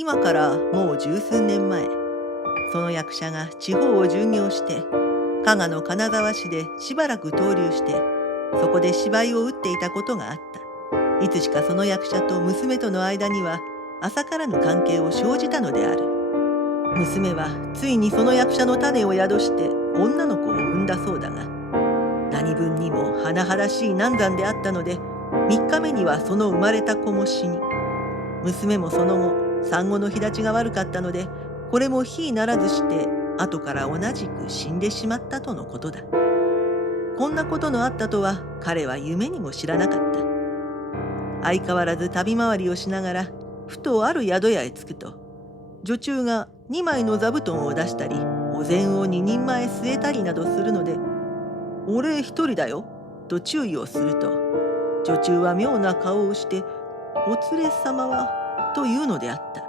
今からもう十数年前、その役者が地方を巡業して、加賀の金沢市でしばらく逗留して、そこで芝居を打っていたことがあった。いつしかその役者と娘との間には浅からぬ関係を生じたのである。娘はついにその役者の種を宿して女の子を産んだそうだが、何分にも甚だしい難産であったので、3日目にはその生まれた子も死に、娘もその後産後の日立ちが悪かったので、これも非ならずして後から同じく死んでしまったとのことだ。こんなことのあったとは彼は夢にも知らなかった。相変わらず旅回りをしながら、ふとある宿屋へ着くと、女中が2枚の座布団を出したり、お膳を2人前据えたりなどするので、俺一人だよ、と注意をすると、女中は妙な顔をして、お連れ様は、というのであった。